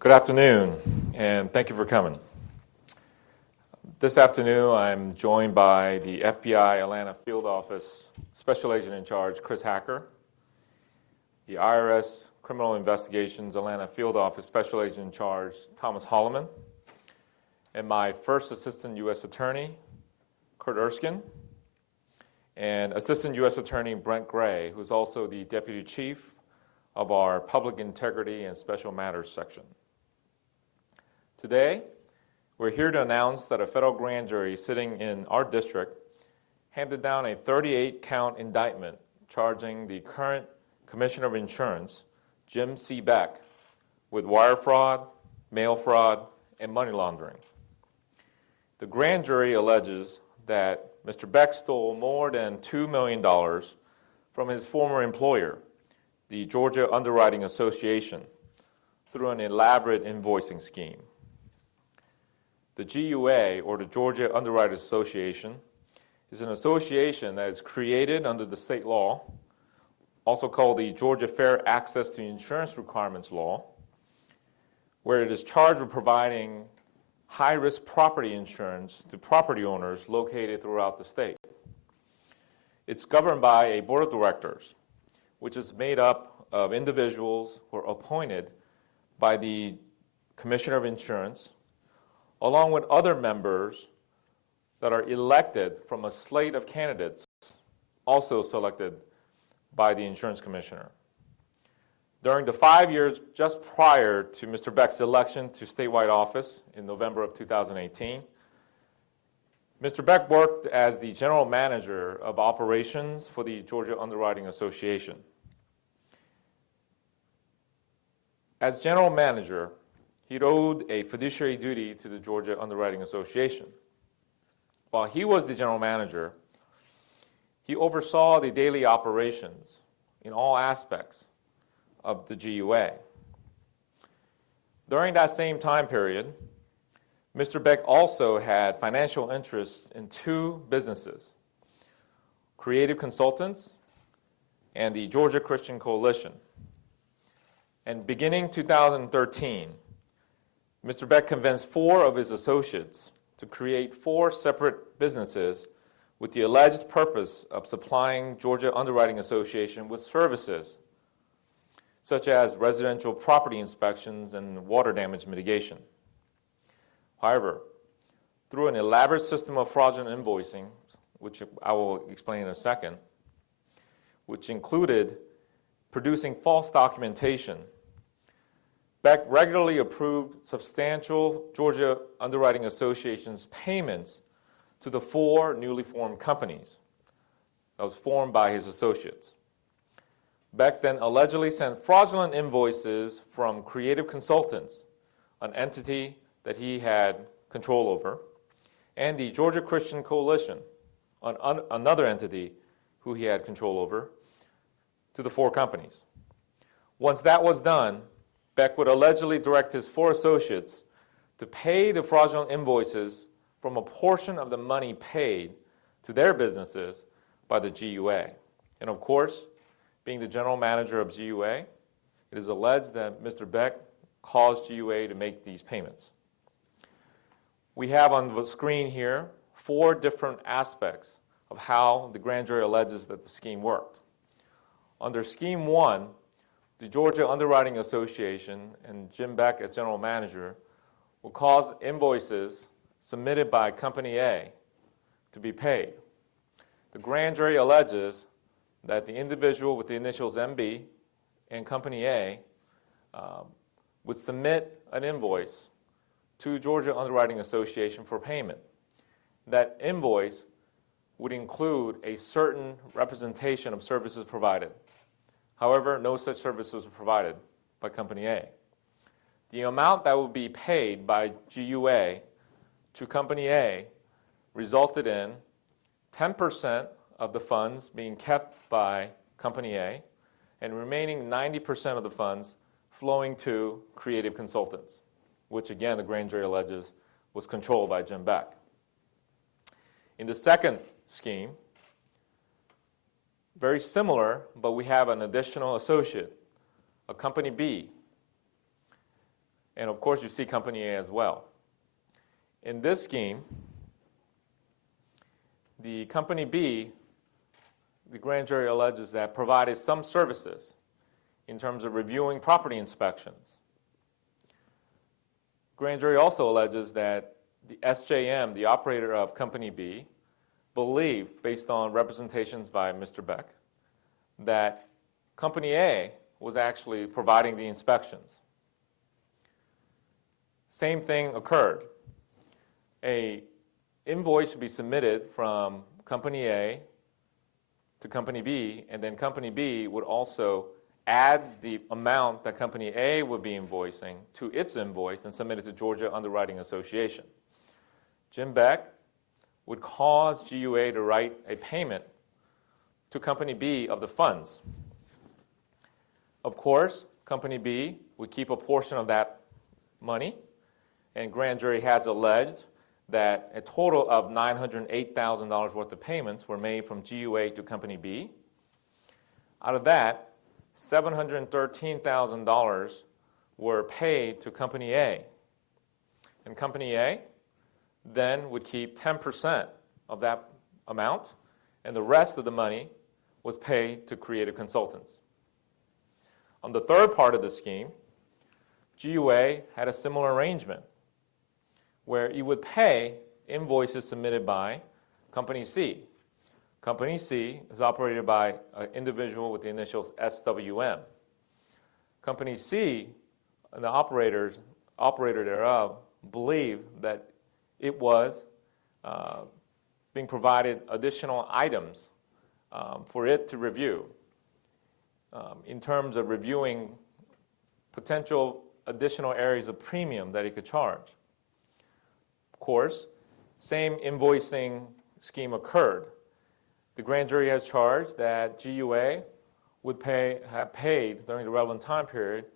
Good afternoon, and thank you for coming. This afternoon, I'm joined by the FBI Atlanta Field Office Special Agent in Charge, Chris Hacker, the IRS Criminal Investigations Atlanta Field Office Special Agent in Charge, Thomas Holloman, and my first Assistant U.S. Attorney, Kurt Erskine, and Assistant U.S. Attorney Brent Gray, who's also the Deputy Chief of our Public Integrity and Special Matters section. Today, we're here to announce that a federal grand jury sitting in our district handed down a 38-count indictment charging the current Commissioner of Insurance, Jim C. Beck, with wire fraud, mail fraud, and money laundering. The grand jury alleges that Mr. Beck stole more than $2 million from his former employer, the Georgia Underwriting Association, through an elaborate invoicing scheme. The GUA, or the Georgia Underwriters Association, is an association that is created under the state law, also called the Georgia Fair Access to Insurance Requirements Law, where it is charged with providing high-risk property insurance to property owners located throughout the state. It's governed by a board of directors, which is made up of individuals who are appointed by the Commissioner of Insurance, along with other members that are elected from a slate of candidates also selected by the insurance commissioner. During the 5 years just prior to Mr. Beck's election to statewide office in November of 2018, Mr. Beck worked as the general manager of operations for the Georgia Underwriting Association. As general manager, he owed a fiduciary duty to the Georgia Underwriting Association. While he was the general manager, he oversaw the daily operations in all aspects of the GUA. During that same time period, Mr. Beck also had financial interests in two businesses, Creative Consultants and the Georgia Christian Coalition. And beginning 2013, Mr. Beck convinced four of his associates to create four separate businesses with the alleged purpose of supplying Georgia Underwriting Association with services such as residential property inspections and water damage mitigation. However, through an elaborate system of fraudulent invoicing, which I will explain in a second, which included producing false documentation, Beck regularly approved substantial Georgia Underwriting Association's payments to the four newly formed companies that was formed by his associates. Beck then allegedly sent fraudulent invoices from Creative Consultants, an entity that he had control over, and the Georgia Christian Coalition, another entity who he had control over, to the four companies. Once that was done, Beck would allegedly direct his four associates to pay the fraudulent invoices from a portion of the money paid to their businesses by the GUA. And of course, being the general manager of GUA, it is alleged that Mr. Beck caused GUA to make these payments. We have on the screen here four different aspects of how the grand jury alleges that the scheme worked. Under Scheme 1, the Georgia Underwriting Association and Jim Beck as general manager will cause invoices submitted by Company A to be paid. The grand jury alleges that the individual with the initials MB and Company A would submit an invoice to Georgia Underwriting Association for payment. That invoice would include a certain representation of services provided. However, no such services were provided by Company A. The amount that would be paid by GUA to Company A resulted in 10% of the funds being kept by Company A and remaining 90% of the funds flowing to Creative Consultants, which again the grand jury alleges was controlled by Jim Beck. In the second scheme, very similar, but we have an additional associate, a Company B. And of course, you see Company A as well. In this scheme, the Company B, the grand jury alleges that provided some services in terms of reviewing property inspections. Grand jury also alleges that the SJM, the operator of Company B, believed, based on representations by Mr. Beck, that Company A was actually providing the inspections. Same thing occurred. An invoice should be submitted from Company A to Company B, and then Company B would also add the amount that Company A would be invoicing to its invoice and submit it to Georgia Underwriting Association. Jim Beck would cause GUA to write a payment to Company B of the funds. Of course, Company B would keep a portion of that money, and grand jury has alleged that a total of $908,000 worth of payments were made from GUA to Company B. Out of that, $713,000 were paid to Company A. And Company A then would keep 10% of that amount, and the rest of the money was paid to Creative Consultants. On the third part of the scheme, GUA had a similar arrangement where it would pay invoices submitted by Company C. Company C is operated by an individual with the initials SWM. Company C and the operator thereof believed that it was being provided additional items for it to review in terms of reviewing potential additional areas of premium that it could charge. Of course, same invoicing scheme occurred. The grand jury has charged that GUA would have paid during the relevant time period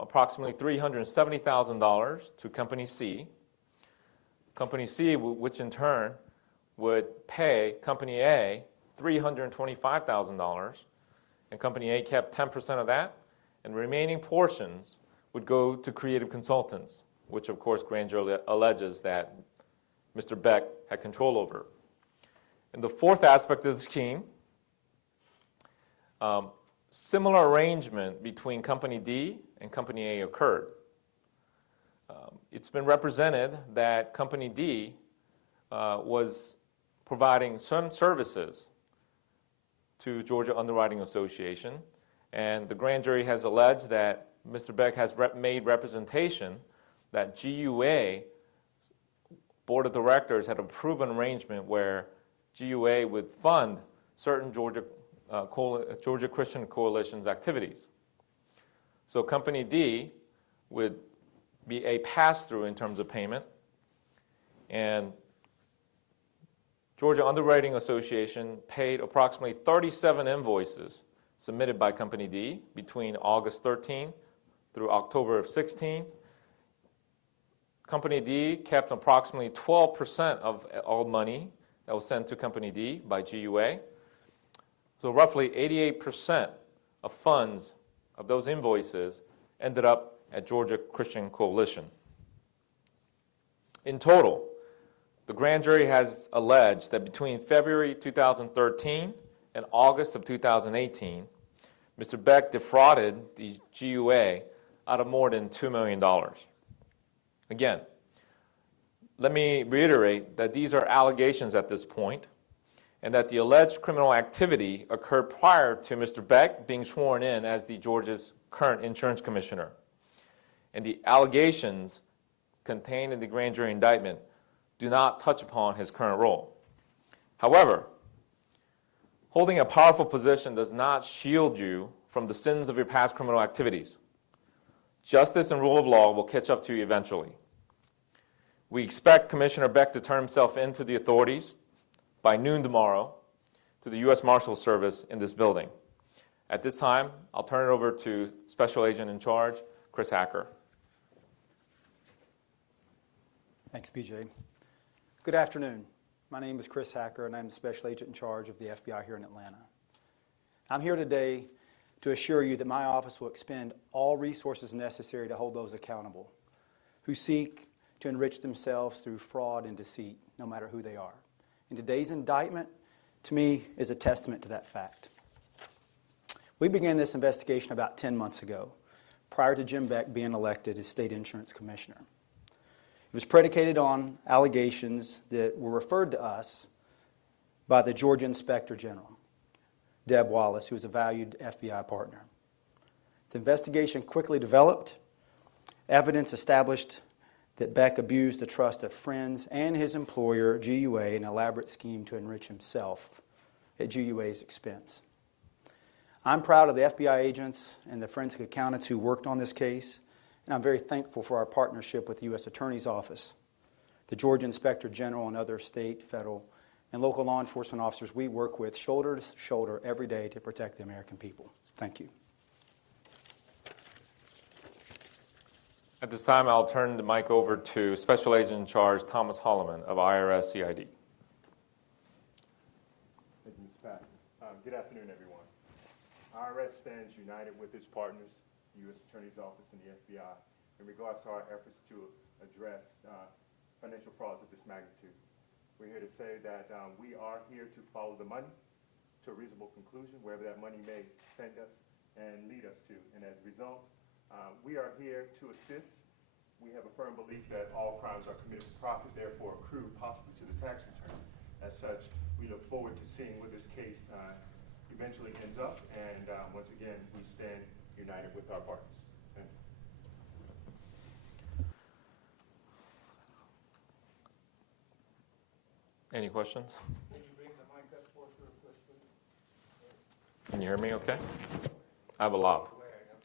approximately $370,000 to Company C. Company C, which in turn would pay Company A $325,000, and Company A kept 10% of that, and remaining portions would go to Creative Consultants, which of course grand jury alleges that Mr. Beck had control over. And the fourth aspect of the scheme, similar arrangement between Company D and Company A occurred. It's been represented that Company D was providing some services to Georgia Underwriting Association, and the grand jury has alleged that Mr. Beck has made representation that GUA Board of Directors had approved an arrangement where GUA would fund certain Georgia Christian Coalition's activities. So Company D would be a pass-through in terms of payment, and Georgia Underwriting Association paid approximately 37 invoices submitted by Company D between August 13 through October of 16. Company D kept approximately 12% of all money that was sent to Company D by GUA. So roughly 88% of funds of those invoices ended up at Georgia Christian Coalition. In total, the grand jury has alleged that between February 2013 and August of 2018, Mr. Beck defrauded the GUA out of more than $2 million. Again, let me reiterate that these are allegations at this point, and that the alleged criminal activity occurred prior to Mr. Beck being sworn in as the Georgia's current insurance commissioner. And the allegations contained in the grand jury indictment do not touch upon his current role. However, holding a powerful position does not shield you from the sins of your past criminal activities. Justice and rule of law will catch up to you eventually. We expect Commissioner Beck to turn himself in to the authorities by noon tomorrow to the U.S. Marshals Service in this building. At this time, I'll turn it over to Special Agent in Charge, Chris Hacker. Thanks, PJ. Good afternoon. My name is Chris Hacker, and I'm the Special Agent in Charge of the FBI here in Atlanta. I'm here today to assure you that my office will expend all resources necessary to hold those accountable who seek to enrich themselves through fraud and deceit, no matter who they are. And today's indictment, to me, is a testament to that fact. We began this investigation about 10 months ago, prior to Jim Beck being elected as State Insurance Commissioner. It was predicated on allegations that were referred to us by the Georgia Inspector General, Deb Wallace, who is a valued FBI partner. The investigation quickly developed. Evidence established that Beck abused the trust of friends and his employer, GUA, in an elaborate scheme to enrich himself at GUA's expense. I'm proud of the FBI agents and the forensic accountants who worked on this case, and I'm very thankful for our partnership with the U.S. Attorney's Office, the Georgia Inspector General, and other state, federal, and local law enforcement officers we work with shoulder to shoulder every day to protect the American people. Thank you. At this time, I'll turn the mic over to Special Agent in Charge Thomas Holloman of IRS CID. Thank you, Ms. Patton. Good afternoon, everyone. IRS stands united with its partners, the U.S. Attorney's Office and the FBI, in regards to our efforts to address financial frauds of this magnitude. We're here to say that we are here to follow the money to a reasonable conclusion, wherever that money may send us and lead us to. And as a result, we are here to assist. We have a firm belief that all crimes are committed for profit, therefore accrue possibly to the tax return. As such, we look forward to seeing where this case eventually ends up, and once again, we stand united with our partners. Thank you. Any questions? Can you bring the mic up for us real quick, please? Can you hear me okay? I have a lot.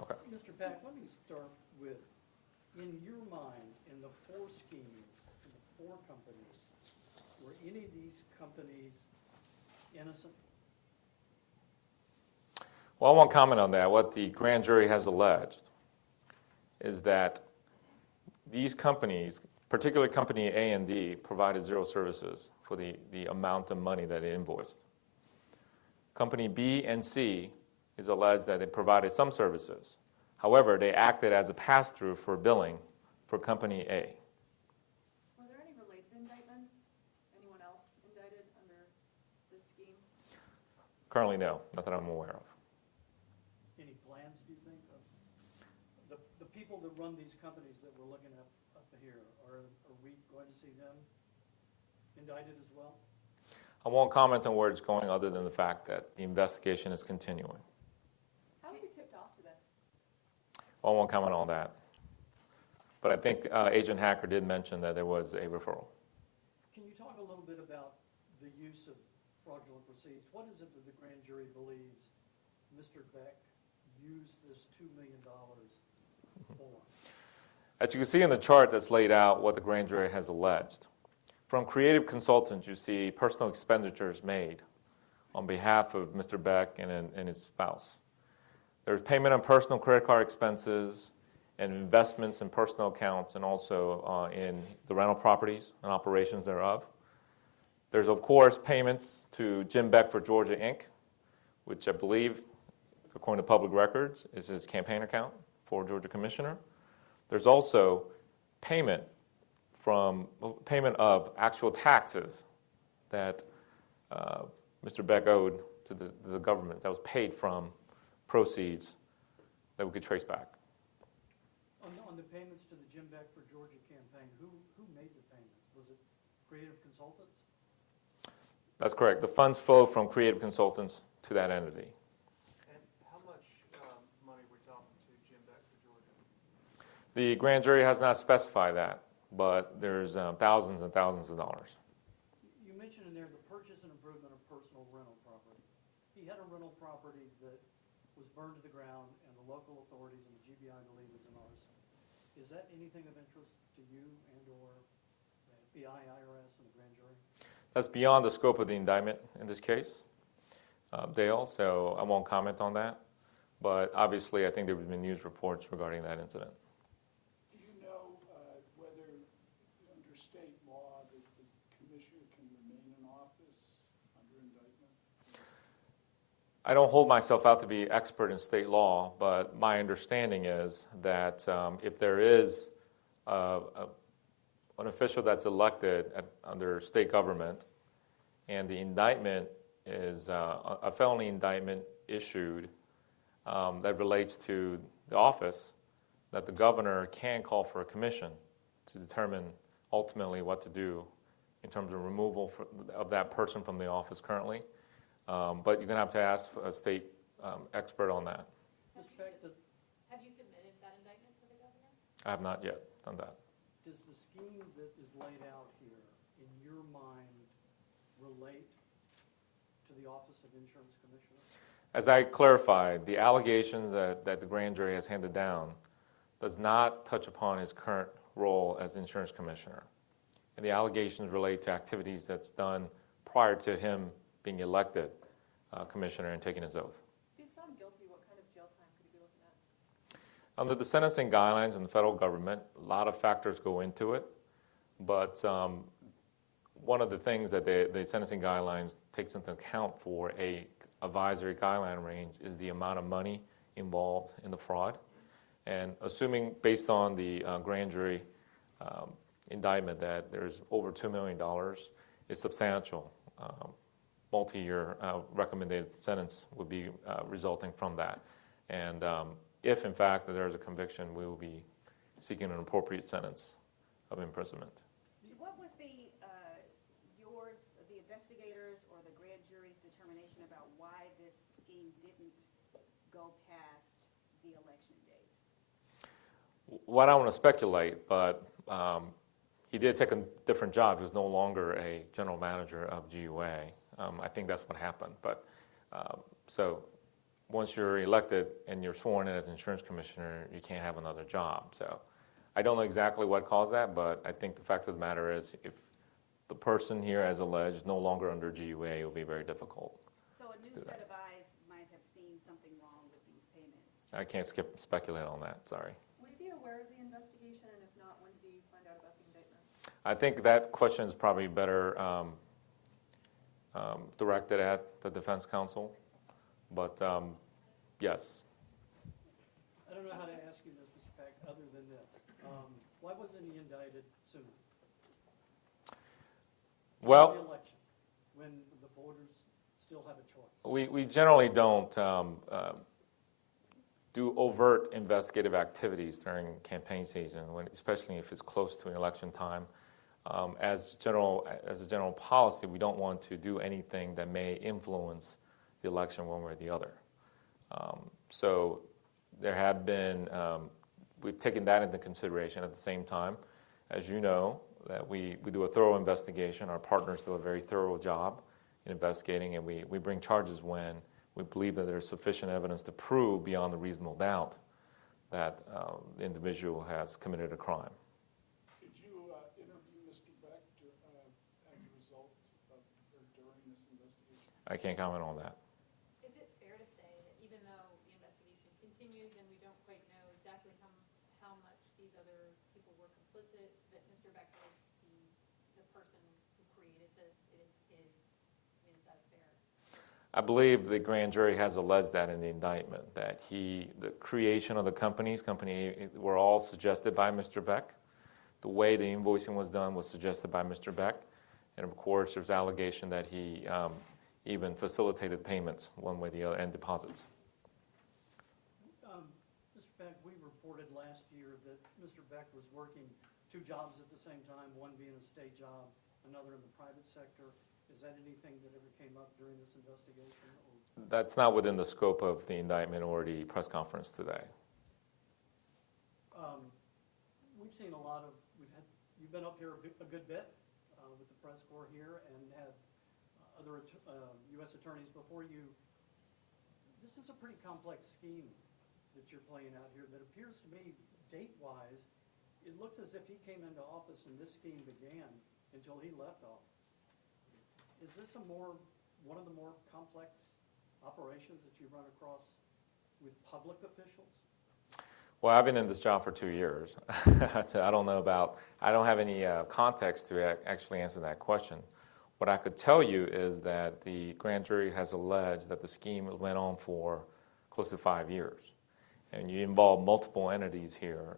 Okay. Mr. Beck, let me start with, in your mind, in the four schemes, in the four companies, were any of these companies innocent? Well, I won't comment on that. What the grand jury has alleged is that these companies, particularly Company A and D, provided zero services for the amount of money that they invoiced. Company B and C is alleged that they provided some services. However, they acted as a pass-through for billing for Company A. Were there any related indictments? Anyone else indicted under this scheme? Currently, no, not that I'm aware of. Any plans, do you think, of the people that run these companies that we're looking at up here? Are we going to see them indicted as well? I won't comment on where it's going other than the fact that the investigation is continuing. How were you tipped off to this? I won't comment on that. But I think Agent Hacker did mention that there was a referral. Can you talk a little bit about the use of fraudulent receipts? What is it that the grand jury believes Mr. Beck used this $2 million for? As you can see in the chart that's laid out what the grand jury has alleged. From creative consultants, you see personal expenditures made on behalf of Mr. Beck and his spouse. There's payment on personal credit card expenses and investments in personal accounts and also in the rental properties and operations thereof. There's, of course, payments to Jim Beck for Georgia, Inc., which I believe, according to public records, is his campaign account for Georgia Commissioner. There's also payment of actual taxes that Mr. Beck owed to the government that was paid from proceeds that we could trace back. On the payments to the Jim Beck for Georgia campaign, who made the payments? Was it Creative Consultants? That's correct. The funds flow from Creative Consultants to that entity. And how much money we're talking to Jim Beck for Georgia? The grand jury has not specified that, but there's thousands and thousands of dollars. You mentioned in there the purchase and improvement of personal rental property. He had a rental property that was burned to the ground, and the local authorities and the GBI believe is an arson. Is that anything of interest to you and or the FBI, IRS, and the grand jury? That's beyond the scope of the indictment in this case, Dale, so I won't comment on that. But obviously, I think there have been news reports regarding that incident. Do you know whether, under state law, that the commissioner can remain in office under indictment? I don't hold myself out to be expert in state law, but my understanding is that if there is an official that's elected under state government and the indictment is a felony indictment issued that relates to the office, that the governor can call for a commission to determine ultimately what to do in terms of removal of that person from the office currently. But you're going to have to ask a state expert on that. Have you submitted that indictment to the governor? I have not yet done that. Does the scheme that is laid out here, in your mind, relate to the Office of Insurance Commissioner? As I clarified, the allegations that the grand jury has handed down does not touch upon his current role as insurance commissioner. And the allegations relate to activities that's done prior to him being elected commissioner and taking his oath. If he's found guilty, what kind of jail time could he be looking at? Under the sentencing guidelines in the federal government, a lot of factors go into it, but one of the things that the sentencing guidelines takes into account for a advisory guideline range is the amount of money involved in the fraud. And assuming, based on the grand jury indictment, that there's over $2 million, is substantial. Multi-year recommended sentence would be resulting from that. And if, in fact, there is a conviction, we will be seeking an appropriate sentence of imprisonment. What was the investigators or the grand jury's determination about why this scheme didn't go past the election date? Well, I don't want to speculate, but he did take a different job. He was no longer a general manager of GUA. I think that's what happened. But so once you're elected and you're sworn in as insurance commissioner, you can't have another job. So I don't know exactly what caused that, but I think the fact of the matter is if the person here, as alleged, is no longer under GUA, it will be very difficult. So a new set of eyes might have seen something wrong with these payments. I can't speculate on that, sorry. Was he aware of the investigation, and if not, when did he find out about the indictment? I think that question is probably better directed at the defense counsel, but yes. I don't know how to ask you this, Mr. Beck, other than this. Why wasn't he indicted sooner? Well, the election, when the voters still have a choice. we generally don't do overt investigative activities during campaign season, especially if it's close to an election time. As a general policy, we don't want to do anything that may influence the election one way or the other. So there have been, we've taken that into consideration at the same time. As you know, that we do a thorough investigation. Our partners do a very thorough job in investigating, and we bring charges when we believe that there's sufficient evidence to prove beyond a reasonable doubt that the individual has committed a crime. Did you interview Mr. Beck as a result of or during this investigation? I can't comment on that. Is it fair to say that even though the investigation continues and we don't quite know exactly how much these other people were complicit, that Mr. Beck was the person who created this? Is that fair? I believe the grand jury has alleged that in the indictment, that the creation of the company were all suggested by Mr. Beck. The way the invoicing was done was suggested by Mr. Beck. And of course, there's allegation that he even facilitated payments one way or the other and deposits. Mr. Beck, we reported last year that Mr. Beck was working 2 jobs at the same time, one being a state job, another in the private sector. Is that anything that ever came up during this investigation? That's not within the scope of the indictment or the press conference today. We've seen a lot of, you've been up here a good bit with the press corps here and had other U.S. attorneys before you. This is a pretty complex scheme that you're playing out here that appears to me, date-wise, it looks as if he came into office and this scheme began until he left office. Is this one of the more complex operations that you run across with public officials? Well, I've been in this job for 2 years, so I don't have any context to actually answer that question. What I could tell you is that the grand jury has alleged that the scheme went on for close to 5 years. And you involve multiple entities here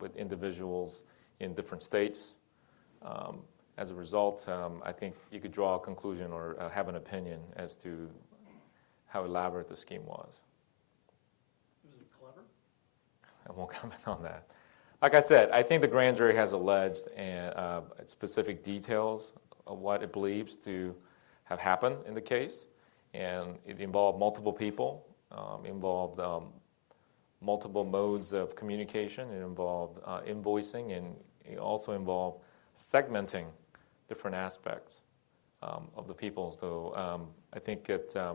with individuals in different states. As a result, I think you could draw a conclusion or have an opinion as to how elaborate the scheme was. Was it clever? I won't comment on that. Like I said, I think the grand jury has alleged specific details of what it believes to have happened in the case, and it involved multiple people, involved multiple modes of communication. It involved invoicing, and it also involved segmenting different aspects of the people. So I think that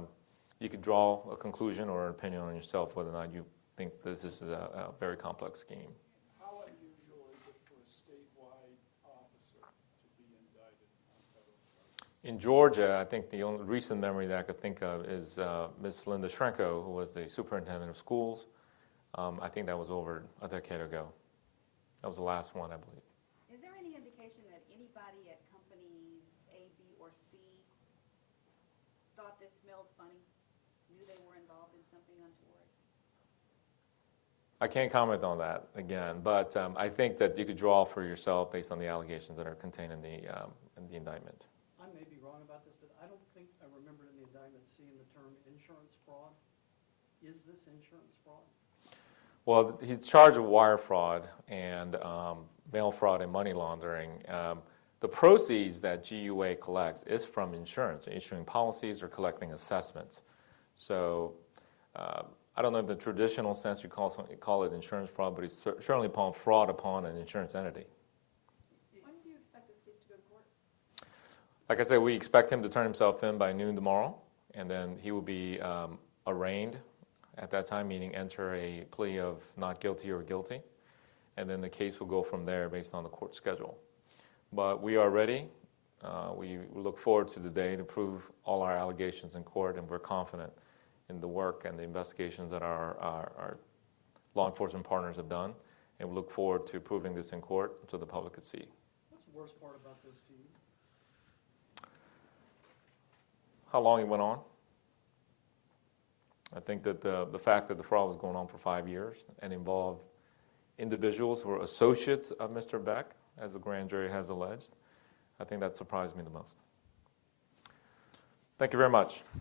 you could draw a conclusion or an opinion on yourself whether or not you think this is a very complex scheme. How unusual is it for a statewide officer to be indicted on federal charges? In Georgia, I think the only recent memory that I could think of is Ms. Linda Shrenko, who was the superintendent of schools. I think that was over a decade ago. That was the last one, I believe. Is there any indication that anybody at companies A, B, or C thought this smelled funny, knew they were involved in something untoward? I can't comment on that again, but I think that you could draw for yourself based on the allegations that are contained in the indictment. I may be wrong about this, but I don't think I remember in the indictment seeing the term insurance fraud. Is this insurance fraud? Well, he's charged with wire fraud and mail fraud and money laundering. The proceeds that GUA collects is from insurance, issuing policies or collecting assessments. So I don't know if the traditional sense you call it insurance fraud, but it's certainly upon fraud upon an insurance entity. When do you expect this case to go to court? Like I said, we expect him to turn himself in by noon tomorrow, and then he will be arraigned at that time, meaning enter a plea of not guilty or guilty, and then the case will go from there based on the court schedule. But we are ready. We look forward to the day to prove all our allegations in court, and we're confident in the work and the investigations that our law enforcement partners have done, and we look forward to proving this in court so the public could see. What's the worst part about this to you? How long it went on. I think that the fact that the fraud was going on for 5 years and involved individuals who were associates of Mr. Beck, as the grand jury has alleged, I think that surprised me the most. Thank you very much.